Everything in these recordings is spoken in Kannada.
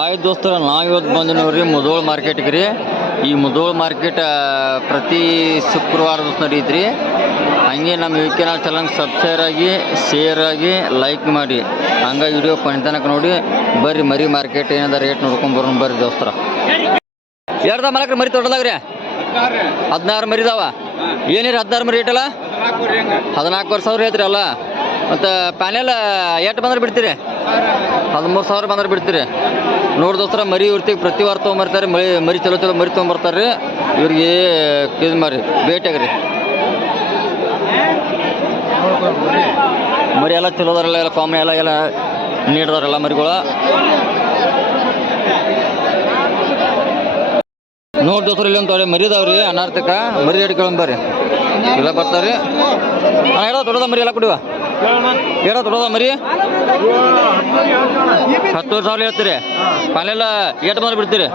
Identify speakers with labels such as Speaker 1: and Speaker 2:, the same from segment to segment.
Speaker 1: ಹಾಯ್ ದೋಸ್ತರ, ನಾವು ಇವತ್ತು ಬಂದು ನೋಡ್ರಿ ಮುದೋಳ್ ಮಾರ್ಕೆಟ್ಗೆ ರೀ. ಈ ಮುದೋಳ್ ಮಾರ್ಕೆಟ್ ಪ್ರತಿ ಶುಕ್ರವಾರ ದಿವಸ ನಡೀತ್ರಿ. ಹಂಗೆ ನಮ್ಮ ಯು ಕೆ ನಾಲ್ ಚಲಂಗ್ ಸಬ್ಸ್ಕ್ರೈಬ್ ಆಗಿ ಶೇರ್ ಆಗಿ ಲೈಕ್ ಮಾಡಿ. ಹಂಗೆ ವಿಡಿಯೋ ತನಕ ನೋಡಿ, ಬರ್ರಿ ಮರಿ ಮಾರ್ಕೆಟ್ ಏನದ ರೇಟ್ ನೋಡ್ಕೊಂಡು ಬರೋಣ ಬರ್ರಿ ದೋಸ್ತರ. ಎರಡ್ದ ಮಲಕ್ರಿ, ಮರಿ ತೊಡಲಾಗ್ರಿ ಹದಿನಾರು ಮರಿದಾವ ಏನಿರಿ ಹದಿನಾರು ಮರಿ ರೇಟ್ ಅಲ್ಲ? ಹದಿನಾಲ್ಕುವರೆ ಸಾವಿರ ಐತ್ರಿ ಅಲ್ಲ? ಮತ್ತು ಪ್ಯಾನೆಲ್ ಎಷ್ಟು ಬಂದ್ರೆ ಬಿಡ್ತೀರಿ? ಹದಿಮೂರು ಸಾವಿರ ಬಂದ್ರೆ ಬಿಡ್ತೀರಿ? ನೋಡಿ ದೋಸ್ತರ ಮರಿ ಇರ್ತೀವಿ ಪ್ರತಿ ವಾರ ತೊಗೊಂಬರ್ತಾರೆ, ಮರಿ ಮರಿ ಚಲೋ ಚಲೋ ಮರಿ ತೊಗೊಂಬರ್ತಾರೆ ರೀ ಇವ್ರಿಗೆ ಇದು ಮರಿ ಭೇಟಿಯಾಗ್ರಿ ಮರಿ ಎಲ್ಲ ಚಲೋದಾರಲ್ಲ, ಎಲ್ಲ ಕಾಮನ್ ಎಲ್ಲ ಎಲ್ಲ ನೀಡದಾರಲ್ಲ ಮರಿಗಳ. ನೋಡಿ ದೋಸ್ತರು, ಇಲ್ಲಿ ಒಂದು ಮರಿ ರೀ ಅನಾರ್ಥಕ. ಮರಿ ರೇಟ್ ಕೇಳಂಬರ್ರಿ. ಇಲ್ಲ ಬರ್ತಾರೆ ಅಣ್ಣ ಹೇಳೋ ದೊಡ್ಡದ ಮರಿ ಎಲ್ಲ ಕುಡಿವ. ಹೇಳೋ ದೊಡ್ಡದ ಮರಿ. ಹತ್ತುವರೆ ಸಾವಿರ ಹೇಳ್ತೀರಿ. ಫೈನಲ್ ಎಷ್ಟು ಬಂದು ಬಿಡ್ತೀರಿ.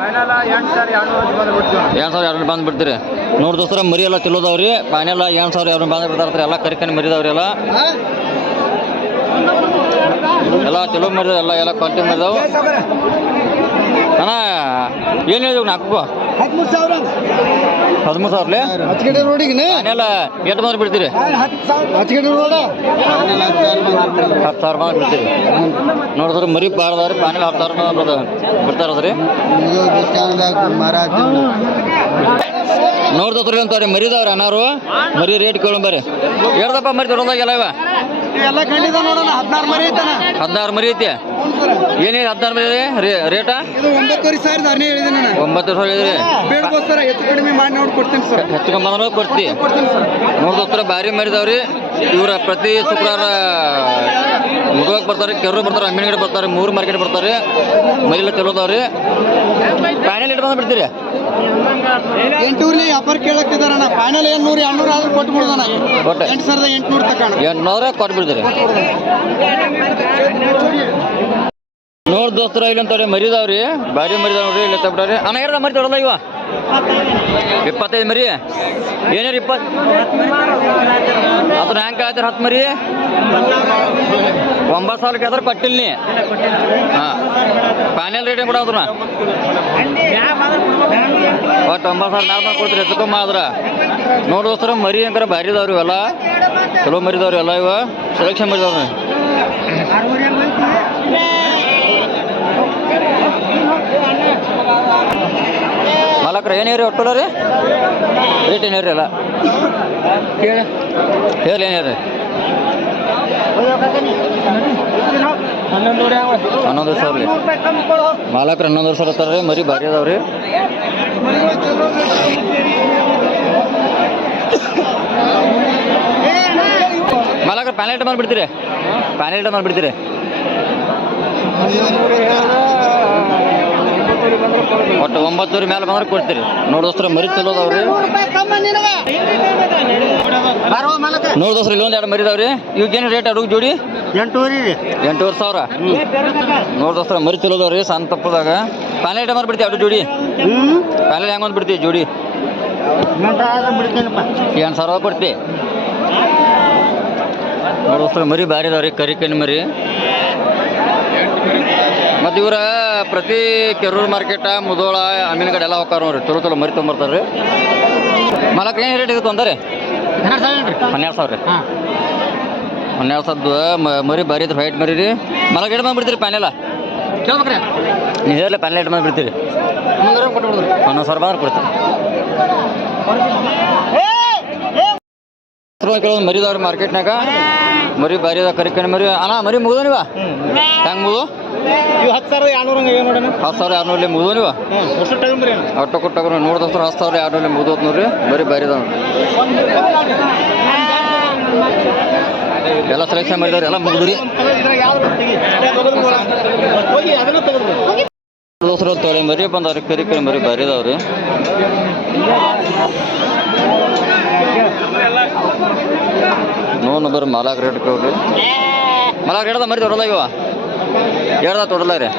Speaker 1: ಎರಡು ಸಾವಿರ ಎರಡು ಬಂದು ಬಿಡ್ತೀರಿ. ನೋಡಿ ದೋಸ್ತರ ಮರಿ ಎಲ್ಲ ತಿಳೋದವ್ರಿ ಫೈನಲ್ ಎರಡು ಸಾವಿರ ಎರಡು ಬಂದು ಬಿಡ್ತಾರ ಎಲ್ಲ ಕರಿಕನ್ ಮರಿದಾವ್ರಿ ಎಲ್ಲ. ಎಲ್ಲ ಚಲೋ ಮರಿದಾವ ಎಲ್ಲ ಎಲ್ಲ ಕ್ವಾಲಿಟಿ ಮರಿದವು. ಅಣ್ಣ, ಏನು ಹೇಳಿದ್ವಿ ನಾಲ್ಕು?
Speaker 2: ಹದಿಮೂರು ಸಾವಿರ
Speaker 1: ಹದಿಮೂರು ಸಾವಿರಲಿ?
Speaker 2: ಹಚ್ಕಡೆ ರೋಡಿಗೆ
Speaker 1: ಪಾನೆಲ್ಲ ಎಷ್ಟು ಬಂದ್ರೆ ಬಿಡ್ತೀರಿ.
Speaker 2: ಹಚ್ಕಡೆ ರೋಡ?
Speaker 1: ಹತ್ತು ಸಾವಿರ ಬಂದ್ರೆ ಬಿಡ್ತೀರಿ. ನೋಡಿದ್ರೆ ಮರಿ ಬಾರದಾರಿ ಪಾನೆಲ್ಲ ಹತ್ತು ಸಾವಿರ ಬಂದ್ರೆ ಬಿಡ್ತಾರದ್ರಿ ನೋಡ್ದತ್ರಿ ಅಂತಾರೆ ಮರಿದವ್ರ ಅನಾರು. ಮರಿ ರೇಟ್ ಕೇಳಂಬರಿ ಹೇಳ್ದಪ್ಪ ಮರಿ ದೊಡ್ಡದಾಗೆಲ್ಲ ಇವ.
Speaker 2: ಎಲ್ಲ ಕಂಡಿದ ನೋಡೋಣ ಹದಿನಾರು ಮರಿ ಐತೆ
Speaker 1: ಹದಿನಾರು ಮರಿ ಐತಿ. ಏನಿದೆ ಹದಿನಾರು ಮೇಲೆ ರೇ ರೇಟ?
Speaker 2: ಇದು ಒಂಬತ್ತುವರೆ ಸಾವಿರದ ಹದಿನೈದು ಹೇಳಿದೆ ನಾನು.
Speaker 1: ಒಂಬತ್ತು ಸಾವಿರ
Speaker 2: ಹೆಚ್ಚು ಕಡಿಮೆ ಮಾಡಿ ನೋಡಿ ಕೊಡ್ತೀನಿ ಸರ್.
Speaker 1: ಹೆಚ್ಚು ಕಮ್ಮಿ ಕೊಡ್ತಿ
Speaker 2: ಕೊಡ್ತೀನಿ ಸರ್.
Speaker 1: ನೋಡ್ದೋಸ್ತರ ಭಾರಿ ಮಾಡಿದವ್ರಿ. ಇವರ ಪ್ರತಿ ಶುಕ್ರವಾರ ಮುದುವಾಗ ಬರ್ತಾರೆ ಕೆರೂರು ಬರ್ತಾರೆ ಅಮ್ಮಿನಗಡೆ ಬರ್ತಾರೆ ಮೂರು ಮಾರ್ಕೆಟ್ ಬರ್ತಾರೆ ಮೈಲೆಲ್ಲ ಚಲೋ ಅದಾವ್ರಿ. ಪ್ಯಾನೆಲ್ ಇಟ್ಟು ಬಂದು ಬಿಡ್ತೀರಿ?
Speaker 2: ಎಂಟೂರ್ಲಿ ವ್ಯಾಪಾರ ಕೇಳಕ್ತಿದಾರಣ್ಣ ಫೈನಲ್ ಏನ್ ನೂರು ಎರಡ್ನೂರು ಆದ್ರೂ ಕೊಟ್ಟು
Speaker 1: ಕೊಟ್ಟೆ.
Speaker 2: ಎಂಟು ಸಾವಿರದ ಎಂಟುನೂರು ತಕೋಣ
Speaker 1: ಎಂಟ್ನೂರ ಕೊಟ್ಟು ಬಿಡ್ತೀರಿ. ನೋಡ್ ದೋಸ್ತರ ಇಲ್ಲ ಅಂತಾರೆ ಮರಿದಾವ್ರಿ. ಬಾರಿ ಮರಿದಾವ್ ನೋಡ್ರಿ ಇಲ್ಲ ತಗೊಳ್ರಿ ಅಣ್ಣ ಎರಡ ಮರಿ ತೊಡಲ್ಲ ಇವ? ಇಪ್ಪತ್ತೈದು ಮರಿ? ಏನಾರ ಇಪ್ಪತ್ತು ಅದ್ರ ಹ್ಯಾಂಗ ಆಯ್ತಾರ ಹತ್ತು ಮರಿ? ಒಂಬತ್ತು ಸಾವಿರಕ್ಕೆ ಆದ್ರೆ ಕೊಟ್ಟಿಲ್ಲ ನೀ ಫೈನಲ್ ರೇಟ್ ಕೂಡ ಅದನ್ನ. ಒಟ್ಟು ಒಂಬತ್ತು ಸಾವಿರ ನಾಲ್ಕು ಕೊಡ್ತೀರಿ, ಹೆಚ್ಚು ಆದ್ರ. ನೋಡಿ ದೋಸ್ತರ, ಮರಿ ಅಂಕರ ಭಾರಿ ಇದಾವ್ರಿ ಇವೆಲ್ಲ. ಚಲೋ ಮರಿದವ್ರಿ ಎಲ್ಲ ಇವ. ಸೆಲೆಕ್ಷನ್ ಮರಿದವ್ರಿ ಮಾಲಕ್ರ ಏನೇರಿ ಒಟ್ಟಲ್ಲ ರೀ ರೇಟ್ ಏನೇರಿ ಅಲ್ಲ ಹೇಳಿ ಹೇಳಿ ಏನೇರಿ? ಹನ್ನೊಂದು ಸಾವಿರ ರೀ. ಮಾಲಕ್ರ ಹನ್ನೊಂದು ಸಾವಿರ ಹತ್ತಾರ ರೀ ಮರಿ ಭಾರಿ ಅದಾವ್ರಿ ಮಾಲಕ್ರ ಪ್ಯಾನೆಲ್ ಮಾಡಿ ಬಿಡ್ತೀರಿ ಪ್ಯಾನೆಲ್ ಮಾಡಿ ಬಿಡ್ತೀರಿ ಒಟ್ಟು ಒಂಬತ್ತೂರಿ ಮೇಲೆ ಬಂದ್ರೆ ಕೊಡ್ತೀರಿ. ನೋಡೋಸ್ತ್ರ ಮರಿ ಚಲೋದವ್ರಿ. ನೋಡೋಸ್ತ್ರ ಇಲ್ಲೊಂದು ಎರಡು ಮರಿದವ್ರಿ ಇವಾಗೇನು ರೇಟ್ ಅಡುಗೆ ಜೋಡಿ?
Speaker 2: ಎಂಟೂರಿ
Speaker 1: ಎಂಟೂವರೆ ಸಾವಿರ. ನೋಡೋಸ್ತ್ರ ಮರಿ ಚಲೋದವ್ರಿ ಸಣ್ಣ ತಪ್ಪದಾಗ. ಪ್ಯಾನೆಲ್ ಐಟಮ್ ಬಿಡ್ತೀವಿ ಎರಡು ಜೋಡಿ? ಪ್ಯಾನೆಲ್ ಹೆಂಗೆ ಒಂದು ಬಿಡ್ತೀವಿ ಜೋಡಿ? ಎಂಟು ಸಾವಿರ ಕೊಡ್ತಿ. ನೋಡೋಸ್ತ್ರ ಮರಿ ಭಾರಿ ಇದಾವ್ರಿ ಕರಿ ಕಣ್ಣು ಮರಿ. ಮತ್ತು ಇವ್ರ ಪ್ರತಿ ಕೆರೂರು ಮಾರ್ಕೆಟ ಮುದೋಳ ಅಮೀನ್ಗಡೆ ಎಲ್ಲ ಹೋಗ್ತಾರ ನೋಡ್ರಿ. ಚಲೋ ಚಲೋ ಮರಿ ತೊಗೊಂಬರ್ತಾರೆ ಮಲಕ್ ಏನು ರೇಟ್ ಇದಕ್ಕೆ ತೊಂದರೆ ಹನ್ನೆರಡು ಸಾವಿರ ರೀ. ಹನ್ನೆರಡು ಸಾವಿರದ ಮರಿ ಬರೀ ವೈಟ್ ಮರಿ ರೀ. ಮಲಕ್ ಎಷ್ಟು ಬಂದ್ಬಿಡ್ತೀರಿ ಪ್ಯಾನೆಲ್ಲ
Speaker 2: ಕೇಳ್ಬೇಕ್ರಿ.
Speaker 1: ನೀವು ಹೇಳಲ್ಲ ಪ್ಯಾನೆಲ್ ಎಷ್ಟು ಬಂದ್ಬಿಡ್ತೀರಿ ಹನ್ನೊಂದು ಸಾವಿರ ಬಂದ್ರೆ ಕೊಡ್ತೀರಿ. ಕೆಲವೊಂದು ಮರಿದವ್ರಿ ಮಾರ್ಕೆಟ್ನಾಗ ಮರಿ ಬಾರಿ ಅದ ಕರಿಕಣ್ಣಿ ಮರಿ. ಅಣ್ಣ ಮರಿ ಮುಗಿದ ನೀವ ಹೆಂಗೆ ಮುಗಿದು?
Speaker 2: ಹತ್ತು ಸಾವಿರದ ಎರಡ್ನೂರ
Speaker 1: ಹತ್ತು ಸಾವಿರ ಎರಡ್ನೂರಲ್ಲಿ ಮುಗಿದು ನೀವ ಒಟ್ಟು ಕೊಟ್ಟಾಗ ನೋಡಿದಸ್ತ್ರ ಹತ್ತು ಸಾವಿರ ಎರಡ್ನೂರಲ್ಲಿ ಮುಗಿದೋತ್ ನೋಡ್ರಿ. ಬರೀ ಬಾರಿ ಅದಾವ ಎಲ್ಲ ಸೆಲೆಕ್ಷನ್ ಮಾಡಿದವ್ರಿ ಎಲ್ಲ ಮುಗಿದ್ರಿ.
Speaker 2: ಕರಿ
Speaker 1: ದೋಸ್ರು ತೊಳೆ ಮರಿ ಬಂದವ್ರಿ ಕರಿಕರಿ ಮರಿ ಭಾರಿ ಅದಾವ್ರಿ. ನೋಡ್ ಬರ್ರಿ ಮಾಲಾಕ್ ರೇಟ್ ಕೇಳ್ರಿ ಮಾಲಾಕ್ ರೇಟ್ದ ಮರಿ ತೊಡಲ್ಲ ಇವ. ಹೇಳ್ದ ತೊಡಲ್ಲ ರೀ.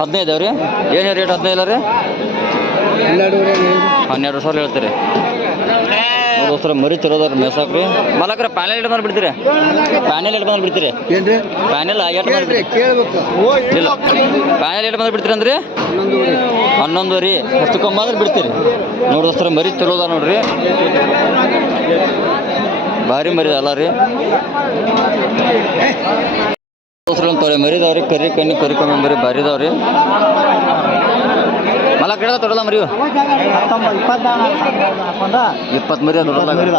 Speaker 1: ಹದಿನೈದು ಅವ್ರಿ ಏನು ರೇಟ್ ಹದಿನೈದು ರೀ? ಹನ್ನೆರಡು ಸಾವಿರ ಹೇಳ್ತೀರಿ. ದೋಸ್ತರ ಮರಿ ತಿರೋದಾರ ಮೇಸಾಕ್ರಿ ಮಲಕ್ರ ಪ್ಯಾನೆಲ್ ಇಟ್ಟು ಬಿಡ್ತೀರಿ? ಪ್ಯಾನೆಲ್ ಇಟ್ಟು ಬಿಡ್ತೀರಿ?
Speaker 2: ಏನ್ರಿ?
Speaker 1: ಪ್ಯಾನೆಲ್ ಎಷ್ಟು
Speaker 2: ಕೇಳ್ಬೇಕು.
Speaker 1: ಇಲ್ಲ. ಪ್ಯಾನೆಲ್ ಬಂದು ಬಿಡ್ತೀರಿ ಅಂದ್ರಿ? ಹನ್ನೊಂದು ರೀ ಅಷ್ಟು ಕಮ್ಮಿ ಆದ್ರೆ ಬಿಡ್ತೀರಿ. ನೋಡಿ ದೋಸ್ತರ ಮರಿ ಅದ ನೋಡ್ರಿ. ಭಾರಿ ಮರಿ ಅಲ್ಲ ರೀ. ದೋಸ್ತರ ತೊಳೆ ಮರಿ ಇದಾವ್ರಿ ಕರಿ ಕಣ್ಣಿ ಕರಿ ಕಮ್ಮಿ ಮರಿ ಭಾರಿ ಇದಾವ್ರಿ ಮಲ ಗಿಡದ ತೊಡಲ್ಲ ಮರಿ? ಇಪ್ಪತ್ತು ಮರಿ ತೊಡಲ್ಲ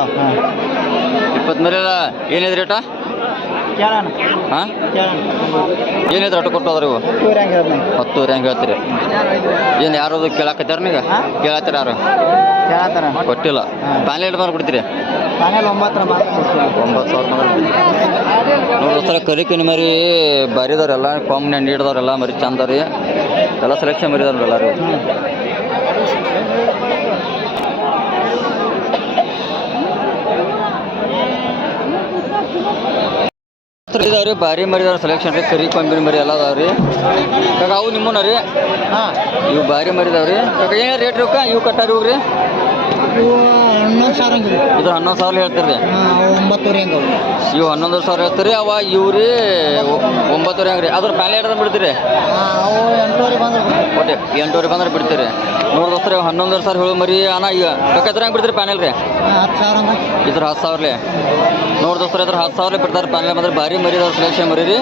Speaker 1: ಇಪ್ಪತ್ತು ಮರಿ ಏನಿದೆ ರೇಟ ಹಾಂ? ಏನಿದೆ ಅಟ್ಟು ಕೊಟ್ಟು ಹೋದ್ರಿ ಇವು? ಹತ್ತುವರೆ ಹಂಗೆ ಹೇಳ್ತೀರಿ. ಏನು ಯಾರು ಕೇಳಾಕತ್ತಾರ ನೀವು ಕೇಳತ್ತಾರ ಯಾರು? ಕೊಟ್ಟಿಲ್ಲ. ಪ್ಯಾನಲ್ ಕೊಡ್ತೀರಿ ಒಂಬತ್ತು ಸಾವಿರ ನೋಡಿ ಸರ ಕರಿ ಕನಿ ಮರಿ ಬರಿದವ್ರೆಲ್ಲ ಕಾಮ್ನ ನೀಡಿದವ್ರೆಲ್ಲ ಮರಿ ಚಂದ ರೀ. ಎಲ್ಲ ಸೆಲೆಕ್ಷನ್ ಮರಿದವ್ರು ಎಲ್ಲರೂ. ಇದಾವ್ರಿ ಭಾರಿ ಮರಿದವ್ರ ಸೆಲೆಕ್ಷನ್ ರೀ ಕರಿ ಕೊಂಬಿನ ಮರಿ ಎಲ್ಲ ಅದಾವ್ರಿ. ಕಾಕ ಅವು ನಿಮ್ಮನ ರೀ? ಇವು ಭಾರಿ ಮರಿದವ್ರಿ ಕಾಕ ಏನು ರೇಟ್ ರೀ ಇವು ಕಟ್ಟಾರಿ ಇವ್ರಿ
Speaker 2: ಹನ್ನೊಂದು ಸಾವಿರ
Speaker 1: ಇದು ಹನ್ನೊಂದು ಸಾವಿರ ಹೇಳ್ತೀರಿ?
Speaker 2: ಹಂಗೆ
Speaker 1: ಇವು ಹನ್ನೊಂದು ಸಾವಿರ ಹೇಳ್ತೀರಿ ಅವ ಇವ್ರಿ ಒ- ಒಂಬತ್ತುವರೆ ಹಂಗೆ ರೀ. ಅದ್ರ ಮೇಲೆ ಹಿಡ್ದು ಬಿಡ್ತೀರಿ?
Speaker 2: ಅವು ಎಂಟುವರೆ ಬಂದ್ರೆ
Speaker 1: ಓಕೆ ಎಂಟುವರೆ ಬಂದ್ರೆ ಬಿಡ್ತೀರಿ. ನೋಡಿ ದೋಸ್ತರ ಹನ್ನೊಂದು ಸಾವಿರ ಹೇಳು ಮರಿ ಅಣ್ಣ ಈಗ ಬೇಕಾದ್ರೆ ಹೆಂಗೆ ಬಿಡ್ತೀರಿ ಪ್ಯಾನೆಲ್ ರೀ?
Speaker 2: ಹತ್ತು ಸಾವಿರ
Speaker 1: ಇದ್ರ ಹತ್ತು ಸಾವಿರಲೆ ನೋಡಿ ದೋಸ್ತರ ಇದ್ರ ಹತ್ತು ಸಾವಿರ ಬಿಡ್ತಾರೆ ಪ್ಯಾನೆಲ್ ಬಂದ್ರೆ ಭಾರಿ ಮರಿದ ಸೆಲೆಕ್ಷನ್ ಮರಿ ರೀ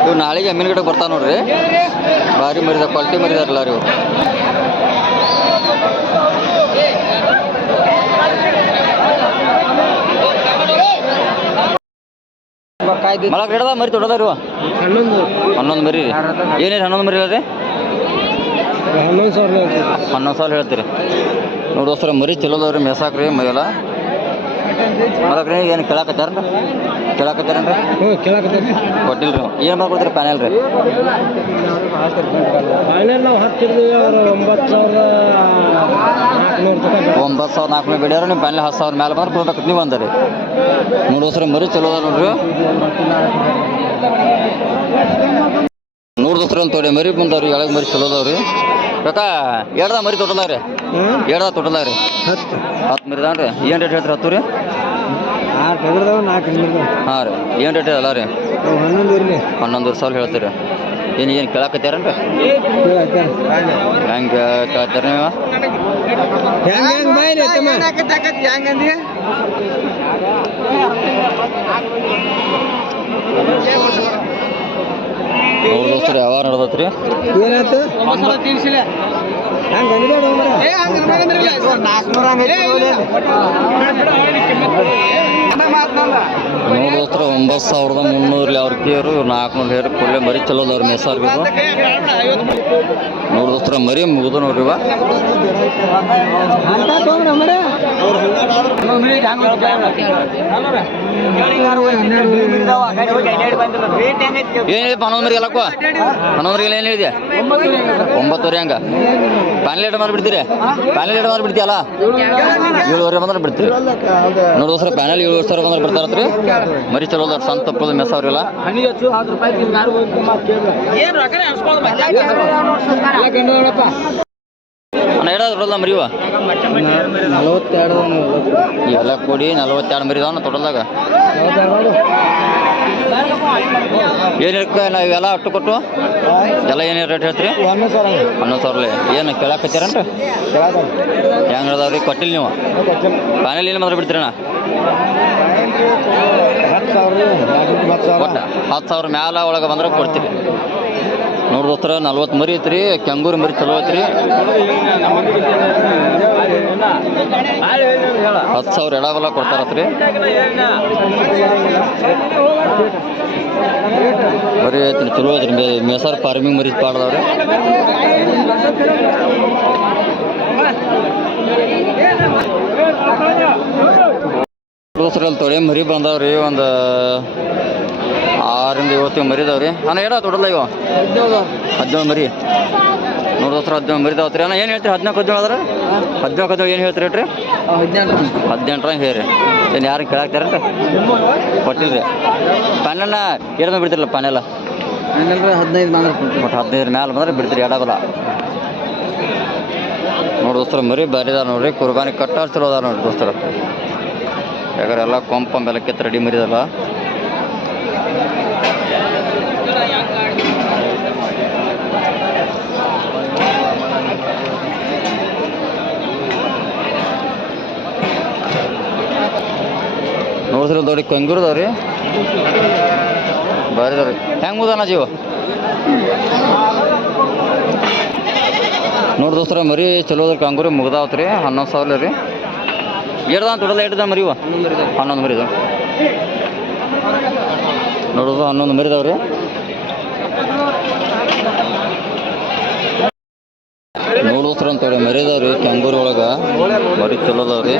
Speaker 1: ಇವು ನಾಳೆಗೆ ಎಮ್ಮಿನ ಗಿಡ ಬರ್ತಾವೆ ನೋಡ್ರಿ. ಭಾರಿ ಮರಿದ ಕ್ವಾಲಿಟಿ ಮರಿದಾರಲ್ಲ ರೀ ಇವು ಮಲಕ್ ಹಿಡ್ದ ಮರಿ ತೊಡದ ಇವು?
Speaker 2: ಹನ್ನೊಂದು
Speaker 1: ಮರಿ. ಏನೇನು ಏನಿದೆ ಹನ್ನೊಂದು ಮರಿ ಇಲ್ಲ ರೀ
Speaker 2: ಹನ್ನೊಂದು ಸಾವಿರ
Speaker 1: ಹನ್ನೊಂದು ಸಾವಿರ ಹೇಳ್ತೀರಿ. ನೋಡಿ ದೋಸ್ತರ ಮರಿ ಚಲೋದವ್ರಿ ಮೆಸಾಕ್ರಿ ಮೇಸಾಕ್ರಿ ಮೈಯೆಲ್ಲ. ಏನು ಕೇಳಾಕತ್ತಾರ ಕೇಳಾಕತ್ತಾರೇನ್ರಿ?
Speaker 2: ಹ್ಞೂ ಕೊಟ್ಟಿಲ್ಲ
Speaker 1: ರೀ ಏನು ಮಾಡ್ಕೊಡ್ತೀರಿ ಪ್ಯಾನೆಲ್ ರೀ?
Speaker 2: ಫೈನಲ್ ನಾವು ಅವ್ರು ಒಂಬತ್ತು ಸಾವಿರದ
Speaker 1: ಒಂಬತ್ತು ಸಾವಿರ ನಾಲ್ಕುನೂರು ಬಿಡ್ಯಾರ ನೀವು ಪ್ಯಾನೆಲ್ ಹತ್ತು ಸಾವಿರ ಮೇಲೆ ಬಂದ್ರೆ ಕೊಡ್ಬೇಕು ನೀವು ಅಂದರಿ. ಮೂರು ಸರಿ ಮರಿ ಚಲೋ ಅದ ನೋಡ್ರಿ. ನೂರು ದೋಸ್ರ ಒಂದು ತೊಡಿ ಮರಿ ಬಂದವ್ರಿ ಎಳಗ್ ಮರಿ ಚಲೋ ಅದಾವ್ರಿ. ಕಾಕ ಎರಡ ಮರಿ ತೊಟಲ್ದಾವ್ರಿ ಎರಡ ತೊಟಲ್ದಾವ್ರಿ
Speaker 2: ಹತ್ತು.
Speaker 1: ಹತ್ತು ಮರಿದಾನ್ರಿ ಏನು ರೇಟ್ ಹೇಳ್ತೀರಿ ಹತ್ತು ರೀ ಹಾಂ ರೀ. ಏನು ರೇಟ್ ಅಲ್ಲ ರೀ
Speaker 2: ಹನ್ನೊಂದು ಇರಲಿ.
Speaker 1: ಹನ್ನೊಂದು ಸಾವಿರ ಹೇಳ್ತೀರಿ. ಏನು ಏನು ಕೇಳಾಕತ್ಯಾರೇನ್ರಿ ಹೆಂಗೆ ಕೇಳ್ತಾರೆ ನೀವು?
Speaker 2: ಹೆಂಗ್
Speaker 1: ನೋಡು ದೋಸ್ತರ ಯಾವ ನಡ್ದತ್ರಿ?
Speaker 2: ಏನಾಯ್ತು? ಹಂಗೆ ಅನ್ಬೇಡ
Speaker 1: ನೋಡು ದೋಸ್ತರ ಒಂಬತ್ತು ಸಾವಿರದ ಮುನ್ನೂರಲ್ಲಿ ಅವ್ರ ಕೇರು ನಾಲ್ಕುನೂರು ಹೇರ್ ಕೊಡ್ಲೆ ಮರಿ ಚಲೋದ ಅವ್ರ ಮೇಸಾರ್ಗೆ ಇದು ನೋಡು ದೋಸ್ತರ ಮರಿ. ಮುಗಿದು ನೋಡ್ರಿವ ಏನಿದೆ ಹನ್ನೊಂದು ಮರಿಗೆ ಎಲ್ಲಕ್ಕೂ? ಹನ್ನೊಂದು ಏನು ಹೇಳಿದೆ ಒಂಬತ್ತುವರೆ ಹಂಗ. ಪ್ಯಾನೆಲ್ ಏಟ್ ಮಾಡಿ ಬಿಡ್ತೀರಿ ಪ್ಯಾನೆಲ್ ಏಟ್ ಮಾಡಿ ಬಿಡ್ತೀಯಲ್ಲ ಏಳುವರೆ ಬಂದ್ರೆ ಬಿಡ್ತೀರಿ. ನೋಡಿ ಸರ್ ಪ್ಯಾನಲ್ ಏಳು ಸಾವಿರ ಬಂದ್ರೆ ಬಿಡ್ತಾರತ್ರಿ ಮರಿ ಚಲೋ ಅದ ಸಂತ ತಪ್ಪದು ಮೆಸವ್ರಿಲ್ಲ ಅಣ್ಣ ಹೇಳೋದು ಬಿಡಲ್ಲ ಮರಿವ
Speaker 2: ನಲವತ್ತೆರಡು
Speaker 1: ಇವೆಲ್ಲ ಕೊಡಿ ನಲವತ್ತೆರಡು ಮರಿ ಇದಾವಣ್ಣ ಏನು ನಾವು ಇವೆಲ್ಲ ಅಟ್ಟು ಕೊಟ್ಟು? ಎಲ್ಲ ಏನು ರೇಟ್ ಹೇಳ್ತೀರಿ?
Speaker 2: ಹನ್ನೊಂದು ಸಾವಿರ
Speaker 1: ಹನ್ನೊಂದು ಸಾವಿರ ಏನು ಕೇಳಾಕತ್ತೀರನ್ರಿ? ಹೆಂಗೆ ಅದಾವ್ರಿ ಕೊಟ್ಟಿಲ್ಲ ನೀವು? ಫೈನಲ್ ಏನು ಮಾತ್ರ ಬಿಡ್ತೀರಣ್ಣ? ಒಟ್ಟು ಹತ್ತು ಸಾವಿರ ಮ್ಯಾಲ ಒಳಗೆ ಬಂದ್ರೆ ಕೊಡ್ತೀರಿ ನೋಡಿ ದೋಸ್ತರ ನಲ್ವತ್ತು ಮರಿ ಐತ್ರಿ ಕೆಂಗೂರು ಮರಿ ಚಲೋ ಐತ್ರಿ. ಹತ್ತು ಸಾವಿರ ಎಡಬಲ ಕೊಡ್ತಾರತ್ರಿ. ಬರೀ ಐತ್ರಿ ಚಲೋ ಐತ್ರಿ ಮೆಸರ್ ಫಾರ್ಮಿಂಗ್ ಮರಿ ಪಾಡ್ದವ್ರಿ ದೋಸ್ರಲ್ಲಿ ಮರಿ ಬಂದವ್ರಿ, ಒಂದು ಆರಿಂದ ಇವತ್ತು ಮರಿ ಇದಾವ್ರಿ ಅಣ್ಣ ಏಡ ದೊಡ್ಡಲ್ಲ ಇವ? ಹದಿನೇಳು ಮರಿ. ನೋಡಿ ಹತ್ರ ಹದಿನೇಳು ಮರಿ ಇದಾವತ್ರಿ ಅಣ್ಣ, ಏನು ಹೇಳ್ತೀರಿ? ಹದಿನಾಲ್ಕು, ಹದಿನೇಳು ಅದ್ರ ಹದಿನಾಲ್ಕು ಹದಿನೇಳು ಏನು ಹೇಳ್ತೀರಿ ಹೇಳ್ರಿ?
Speaker 2: ಹದಿನೆಂಟು
Speaker 1: ಹದಿನೆಂಟರಂಗೆ ಹೇಳ್ರಿ. ಏನು ಯಾರು ಕೇಳಾಕ್ತಾರ ಕೊಟ್ಟಿಲ್ರಿ. ಪ್ಯಾನೆಲ್ನ ಏನು ಬಿಡ್ತಿರಲ್ಲ
Speaker 2: ಹನ್ನೆರಡು ಹದಿನೈದು
Speaker 1: ಹದಿನೈದು ಮ್ಯಾಲೆ ಬಂದ್ರೆ ಬಿಡ್ತೀರಿ ಎಡಬಲ ನೋಡಿ ದೋಸ್ತರ ಮರಿ ಬಾರಿ ಅದಾವ ನೋಡ್ರಿ, ಕುರ್ಬಾನಿ ಕಟ್ಟಾರ್ ಚಲೋ ಅದ ನೋಡ್ರಿ ದೋಸ್ತರ. ಯಾಕಂದ್ರೆ ಎಲ್ಲ ಕೊಂಪ ಬೆಲಕ್ಕೆ ರೆಡಿ ಮರಿದಲ್ಲ. ನೋಡಿದ್ರಲ್ಲ ದೊಡ್ಡ ಕಂಗೂರು ಅದಾವ್ರಿ. ಭಾರಿ ಅವ್ರಿ ಹೆಂಗೆ ಮುದನ ಜೀವ? ನೋಡಿ ದೋಸ್ತರ, ಮರಿ ಚಲೋ ಅದ್ರ ಕಂಗೂರಿ ಮುಗ್ದಾವತ್ರಿ, ಹನ್ನೊಂದು ಸಾವಿರ ರೀ ಎಡ್ದ ದೊಡ್ಡದ ಎಡ್ದ ಮರಿವ ಹನ್ನೊಂದು ಮರಿ ಇದಾವೆ. ನೋಡೋದು ಹನ್ನೊಂದು ಮರಿ ನೋಡೋಸ್ರ ಅಂತೇಳಿ ಮರಿ ಇದಾವ್ರಿ ಕೆಂಗೂರು ಒಳಗೆ. ಮರಿ ಚಲೋ ಅದಾವ್ರಿ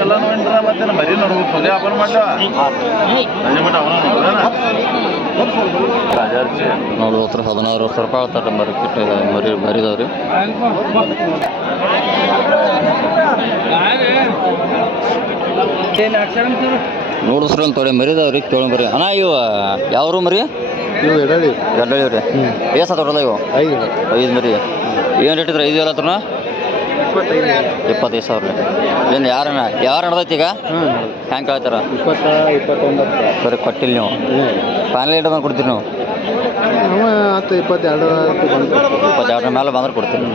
Speaker 1: ನೋಡೋಸ್ರ ಹದಿನಾರು ವರ್ಷ ರೂಪಾಯಿ ಆಗ್ತಾರೆ ಮರಿ ಕಿಟ್ಟ ಮರಿ ಮರಿ ನೋಡಿಸ್ರಿ ನೋಡಿಸ್ರ ಅಂತೇಳಿ ಮರಿ ಇದಾವ್ರಿ ಕೇಳಿ ಮರಿ ಅಣ್ಣ ಇವ ಯಾವ್ರು ಮರಿ?
Speaker 2: ಇವು ಎಡಳಿ
Speaker 1: ಎಡಳಿ ರೀ ಏಸ ತೊಡಲ್ಲ ಇವು?
Speaker 2: ಐದು
Speaker 1: ಐದು ಮರಿ. ಏನು ರೇಟ್ ಇದ್ರೆ ಐದು ಹೇಳತ್ರನ ಇಪ್ಪತ್ತೈದು. ಸಾವಿರ. ರೀ ಏನು ಯಾರಣ್ಣ ಯಾರು ನಡ್ದೈತಿ ಈಗ? ಹ್ಯಾಂಗೆ ಕೇಳ್ತಾರ?
Speaker 2: ಇಪ್ಪತ್ತ ಇಪ್ಪತ್ತೊಂಬತ್ತು.
Speaker 1: ಸರಿ ಕೊಟ್ಟಿಲ್ಲ ನೀವು. ಫೈನಲ್ ಏಟ್ ಬಂದು ಕೊಡ್ತೀರಿ ನೀವು?
Speaker 2: ಹತ್ತು ಇಪ್ಪತ್ತೆರಡು
Speaker 1: ಇಪ್ಪತ್ತೆರಡರ ಮೇಲೆ ಬಂದ್ರೆ ಕೊಡ್ತೀನಿ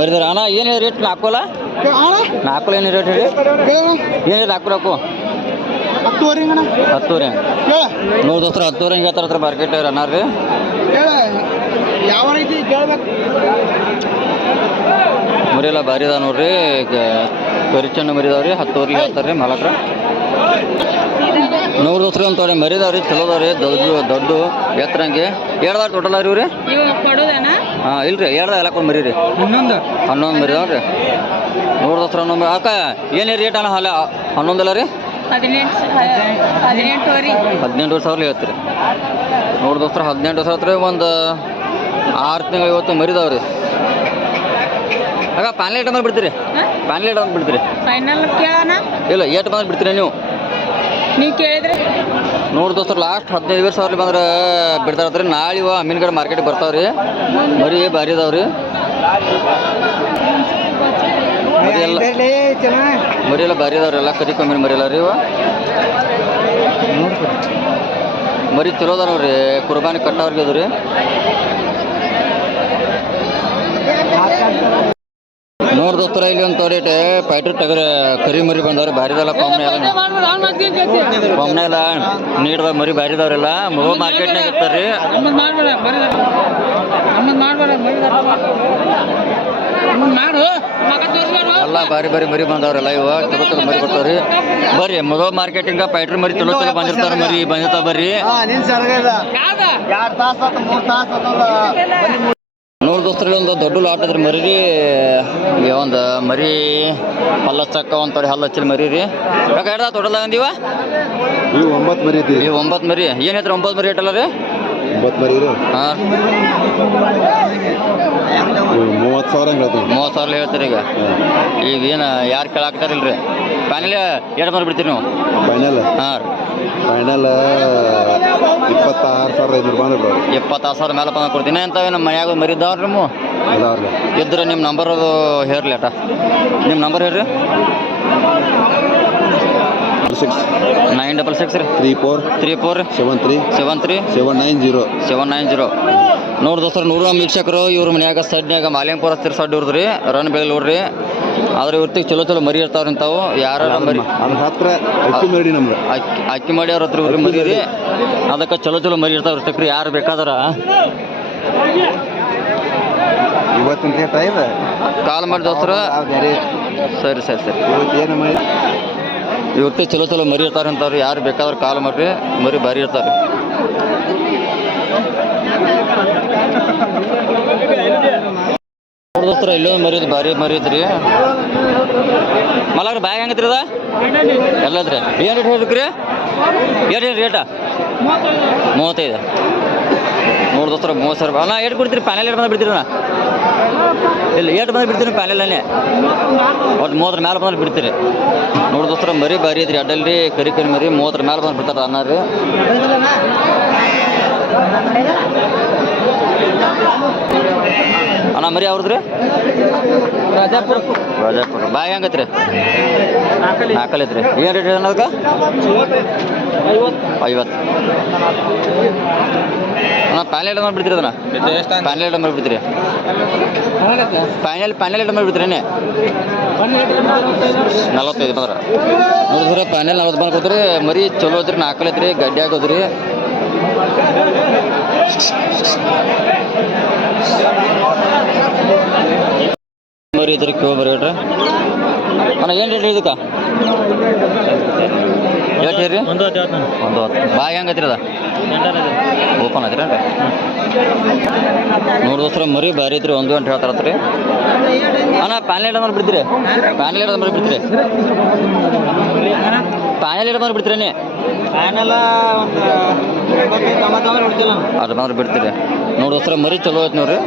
Speaker 1: ಮರಿದಾರ. ಅಣ್ಣ ಏನು ರೇಟ್? ನಾಲ್ಕೋಲ ನಾಲ್ಕು ಏನು ರೇಟ್ ಹೇಳಿ ಏನು ರೇಟ್ ನಾಲ್ಕು ನಾಲ್ಕು?
Speaker 2: ಹತ್ತುವರೆ ಅಣ್ಣ.
Speaker 1: ಹತ್ತುವರೆ.
Speaker 2: ನೂರು
Speaker 1: ನೋಡಿ ದೋಸ್ತರ ಹತ್ತುವರೆ ಹಿಂಗೆ ಹೇಳ್ತಾರ ಹತ್ರ ಮಾರ್ಕೆಟ್ ಅನ್ನಾರ ರೀ
Speaker 2: ಕೇಳ ಯಾವ ರೀತಿ ಕೇಳ್ಬೇಕು?
Speaker 1: ಮರಿ ಎಲ್ಲ ಭಾರಿ ಅದ ನೋಡ್ರಿ. ಕರಿಚಣ್ಣ ಮರಿ ಅದಾವ್ರಿ ಹತ್ತುವರೆಗೆ ಹೇಳ್ತಾರೆ ರೀ ಮಾಲಕ್ರ ನೂರು ದೋಸ್ರಿ ರೀ ಚಲೋ ಅದಾವ್ರಿ ದೊಡ್ಡ ದೊಡ್ಡ ಎತ್ತರಂಗೆ. ಎರಡ್ದಾರ ಟೋಟಲ್ ಅವ್ರಿ ಇವ್ರಿ?
Speaker 3: ಹಾ ಕೊಡೋದೇನಾ?
Speaker 1: ಹಾಂ ಇಲ್ರಿ ಎರಡ ಎಲ್ಲ ಕೊಂಡು ಮರಿ ರೀ
Speaker 2: ಹನ್ನೊಂದು
Speaker 1: ಹನ್ನೊಂದು ಮರಿದಾವ್ರಿ. ನೂರು ದೋಸ್ರ ಹನ್ನೊಂದು ಅಕ್ಕ ಏನು ರೇಟ್ ಅಣ್ಣ ಹಲ್ಲ ಹನ್ನೊಂದಲ್ಲ ರೀ?
Speaker 3: ಹದಿನೆಂಟು ಹದಿನೆಂಟುವರೆ.
Speaker 1: ಹದಿನೆಂಟು ಸಾವಿರ ಹೇಳ್ತೀರಿ ನೋಡಿ ದೋಸ್ತರ ಹದಿನೆಂಟು ಸಾವಿರ ಹತ್ರ ಒಂದು ಆರು ತಿಂಗಳು ಇವತ್ತು ಮರಿದಾವ್ರಿ. ಆಗ ಪ್ಯಾನ್ಲೇಟ್ ಅಂದ್ರೆ ಬಿಡ್ತೀರಿ? ಪ್ಯಾನ್ಲೇಟ್ ಅಂದ್ರೆ ಬಿಡ್ತೀರಿ?
Speaker 3: ಫೈನಲ್ ಕೇಳೋಣ?
Speaker 1: ಇಲ್ಲ ಏಟ್ ಬಂದ್ರೆ ಬಿಡ್ತೀರಿ ನೀವು?
Speaker 3: ನೀವು ಕೇಳಿದ್ರೆ?
Speaker 1: ನೋಡಿ ದೋಸ್ತರ ಲಾಸ್ಟ್ ಹದಿನೈದು ಸಾವಿರ ಬಂದ್ರೆ ಬಿಡ್ತಾರತ್ರಿ ನಾಳೆ ಇವ ಮೀನುಗಡೆ ಮಾರ್ಕೆಟಿಗೆ ಬರ್ತಾವ್ರಿ. ಮರಿ ಭಾರಿ ಅದಾವ್ರಿ. ಮರಿ ಎಲ್ಲ ಮರಿ ಎಲ್ಲ ಭಾರಿ ಅದಾವ್ರಿ ಎಲ್ಲ ಕರಿ ಕಮ್ಮಿ ಮರಿ ಎಲ್ಲ ರೀ ಇವ. ಮರಿ ಚಲೋ ಅದ ನೋಡ್ರಿ ಕುರ್ಬಾನಿ ಕಟ್ಟವ್ರಿಗೆ ಅದು ರೀ ನೋಡ್ ದೋಸ್ತರ ಇಲ್ಲಿ ಒಂದು ತೋರಿಟ್ಟೆ ಪೈಟ್ರಿ ಟಗರ ಕರಿ ಮರಿ ಬಂದವ್ರಿ ಭಾರಿದಲ್ಲ ಕಾಮ್ನೆ ಎಲ್ಲ. ಕಾಮ್ನೆ ಎಲ್ಲ ನೀಡ್ದ ಮರಿ ಭಾರಿದವ್ರೆಲ್ಲ ಮಗು ಮಾರ್ಕೆಟ್ನಾಗ ಇರ್ತಾರ್ರಿ. ಎಲ್ಲ ಬಾರಿ ಬಾರಿ ಮರಿ ಬಂದವ್ರಲ್ಲ ಇವ ಚಲೋ ಚಲೋ ಮರಿ ಬರ್ತಾವ್ರಿ ಬರ್ರಿ ಮೊದಲ ಮಾರ್ಕೆಟಿಂಗ ಪೈಟ್ರಿ ಮರಿ ಚಲೋ ಚಲೋ ಬಂದಿರ್ತಾರ ಮರಿ ಬಂದಿರ್ತಾವ ಬರ್ರಿ. ನೂರು ದೋಸ್ತರಲ್ಲಿ ಒಂದು ದೊಡ್ಡ ಲಾಟ್ ಅದ್ರಿ ಮರಿ ರೀ. ಒಂದು ಮರಿ ಹಲ್ಲ ಚಕ್ಕ ಒಂದ್ ಹಲ್ಲ ಹಚ್ಚಿ ಮರಿ ರೀ. ಯಾಕೆ ಹೇಳ್ದ ದೊಡ್ಡಲ್ಲ ಅಂದಿವ
Speaker 2: ಒಂಬತ್ತು ಮರಿ ಐತಿ.
Speaker 1: ಈ ಒಂಬತ್ತು ಮರಿ. ಏನೈತ್ರಿ ಒಂಬತ್ತು ಮರಿ ಇಟ್ಟಲ್ಲ ರೀ?
Speaker 2: ಒಂಬತ್ತು ಮರಿ ರೀ.
Speaker 1: ಹಾಂ.
Speaker 2: ಮೂವತ್ತು ಸಾವಿರ ಹಂಗೆ ಹೇಳ್ತೀವಿ
Speaker 1: ಮೂವತ್ತು ಸಾವಿರ ಹೇಳ್ತೀರಿ ಈಗ. ಈಗ ಏನು ಯಾರು ಕೇಳಾಕ್ತಾರಿಲ್ರಿ ಫೈನಲ್ ಎರಡು ಮಾರು ಬಿಡ್ತೀರಿ ನೀವು?
Speaker 2: ಫೈನಲ್
Speaker 1: ಹಾಂ ರೀ.
Speaker 2: ಫೈನಲ್ ಇಪ್ಪತ್ತಾರು ಸಾವಿರ ಐನೂರು ಬಂದ್ರೆ ಬಿಡೋರು
Speaker 1: ಇಪ್ಪತ್ತಾರು ಸಾವಿರ ಮೇಲೆ ಬಂದು ಕೊಡ್ತೀನಿ. ಅಂತ ನಮ್ಮ ಮನ್ಯಾಗ ಮರಿ ಇದ್ದಾವ್ರಿ ನಿಮ್ಮ ಇದ್ರೆ ನಿಮ್ಮ ನಂಬರ್ ಅದು ಹೇರ್ಲಿ ಅಟ. ನಿಮ್ಮ ನಂಬರ್ ಹೇಳ್ರಿ.
Speaker 2: ಸಿಕ್ಸ್
Speaker 1: ನೈನ್ ಡಬಲ್ ಸಿಕ್ಸ್ ರೀ.
Speaker 2: Three four
Speaker 1: three four
Speaker 2: seven three
Speaker 1: seven three
Speaker 2: seven nine zero
Speaker 1: seven nine zero ನೋಡಿ ದೋಸ್ತರು ನೂರ ವೀಕ್ಷಕರು ಇವ್ರ ಮನ್ಯಾಗ ಸಡ್ನ್ಯಾಗ ಮಾಲಿಂಗ್ಪುರ ಹತ್ತಿರ ಸಡ್ ಇವ್ರದ್ರಿ ರನ್ ಬೆಳೆ ನೋಡ್ರಿ. ಆದ್ರೆ ಇವ್ರಿಗೆ ಚಲೋ ಚಲೋ ಮರಿ ಇರ್ತಾವ್ರಿ ಇಂಥವು. ಯಾರ ಮರಿ?
Speaker 2: ಹತ್ರ ಅಕ್ಕಿ ಮಾಡಿ ನಮ್ಗೆ
Speaker 1: ಅಕ್ಕಿ ಅಕ್ಕಿ ಮಾಡಿ ಅವ್ರ ಹತ್ರ ಮರಿ ರೀ ಅದಕ್ಕೆ ಚಲೋ ಚಲೋ ಮರಿ ಇರ್ತಾವ್ರಿ ತಕ್ರಿ ಯಾರು ಬೇಕಾದ್ರ?
Speaker 2: ಇವತ್ತಿನ
Speaker 1: ಕಾಲ್ ಮಾಡಿ ದೋಸ್ತರ.
Speaker 2: ಸರಿ
Speaker 1: ಸರಿ ಸರಿ. ಸರಿ
Speaker 2: ಇವತ್ತು
Speaker 1: ಚಲೋ ಚಲೋ ಮರಿ ಇರ್ತಾರೆ ಅಂತವ್ರಿ ಯಾರು ಬೇಕಾದ್ರೆ ಕಾಲ್ ಮಾಡ್ರಿ, ಮರಿ ಬಾರಿ ಇರ್ತಾರೆ. ದೋಸ್ತರ, ಇಲ್ಲೊಂದು ಮರಿ ಭಾರಿ ಮರಿ ಐತ್ರಿ. ಮಲಾಗ್ರಿ ಬ್ಯಾಗ್ ಹೆಂಗತ್ರಿ ಅದ? ಎಲ್ಲದ್ರಿ? ಏನು ರೇಟ್ ಹೇಳ್ಬೇಕ್ರಿ? ಏನು ಹೇಳಿ ರೇಟ ಮೂವತ್ತೈದು. ಮೂರು ದೋಸ್ತರ, ಮೂವತ್ತು ಸಾವಿರ ಅಣ್ಣ ಎಷ್ಟು ಕೊಡ್ತೀರಿ ಪ್ಯಾನಲ್ ಎಷ್ಟು ಬಂದು ಬಿಡ್ತೀರಿ ಅಣ್ಣ? ಇಲ್ಲ, ಏಟ್ ಬಂದು ಬಿಡ್ತೀರಿ ಪ್ಯಾನೆಲನ್ನೇ ಒಟ್ಟು ಮೂವತ್ತರ ಮೇಲೆ ಬಂದ್ರೆ ಬಿಡ್ತೀರಿ ನೋಡಿ ದೋಸ್ತರ, ಮರಿ ಭಾರಿ ಐತ್ರಿ ಅಡ್ಡಲ್ರಿ ಕರಿ ಕರಿ ಮರಿ, ಮೂವತ್ತರ ಮೇಲೆ ಬಂದು ಬಿಡ್ತಾರೆ ಅನ್ನ ರೀ ಅಣ್ಣ ಮರಿ ಅವ್ರದ್ರಿ?
Speaker 2: ರಾಜಾಪುರ.
Speaker 1: ರಾಜಾಪುರ. ಬಾಯಿ ಹೆಂಗತ್ರಿ? ನಾಲ್ಕಲ್ಲಿ. ಐತ್ರಿ ಏನು ರೇಟ್ ಅದಕ್ಕೆ? ಐವತ್ತು. ಅಣ್ಣ ಪ್ಯಾನೆಲ್ ಮಾಡಿ ಮಾಡಿಬಿಡ್ತೀರಿ ಅದನ್ನ? ಪ್ಯಾನೆಲ್ ಮಾಡಿ ಮಾಡಿಬಿಡ್ತೀರಿ ಪ್ಯಾನೆಲ್ ಪ್ಯಾನೆಲ್ ಮಾಡಿ ಮಾಡಿಬಿಡ್ತೀರಿ ನಲವತ್ತೈದು ಬಂದ್ರೆ. ನೋಡಿದ್ರೆ ಪ್ಯಾನೆಲ್ ನಲ್ವತ್ತು ಬಂದು ಕೊಡ್ತೀರಿ ಮರಿ ಚಲೋ ಐತ್ರಿ ನಾಲ್ಕಲ್ಲಿ ಐತ್ರಿ ಗಡ್ಡಿ ಆಗೋದ್ರಿ ಮರಿ ಐತ್ರಿ ಕ್ಯೂ ಮರಿ ಹೇಳ್ರಿ ಅಣ್ಣ ಏನು ರೇಟ್ ಇದಕ್ಕೆ? ಎಷ್ಟು ಹೇಳ್ರಿ
Speaker 2: ಒಂದು
Speaker 1: ಒಂದು ಹತ್ತು. ಬಾಯಿ ಹೆಂಗೆ ಐತ್ರಿ ಅದ? ಓಪನ್ ಐತ್ರಿ ನೋಡಿ ದೋಸ್ತ್ರ ಮರಿ ಭಾರಿ ಐತ್ರಿ ಒಂದು ಗಂಟೆ ಹೇಳ್ತಾರತ್ರಿ. ಅಣ್ಣ ಪ್ಯಾನಲ್ ಇಡ ಮಾಡಿ ಬಿಡ್ತೀರಿ ಪ್ಯಾನೆಲ್ ಇಡ ಮಾಡಿ ಬಿಡ್ತೀರಿ ಪ್ಯಾನಲ್ ಇಡ ಮಾಡಿ ಬಿಡ್ತೀರೇನೆ
Speaker 2: ಫ್ಯಾನೆಲ್ಲ ಒಂದು ಹೊಡ್ತಿಲ್ಲ
Speaker 1: ಅದು ಬಂದ್ರೆ ಬಿಡ್ತೀರಿ. ನೋಡಿ ಮರಿ ಚಲೋ ಐತೆ ನೋಡ್ರಿ.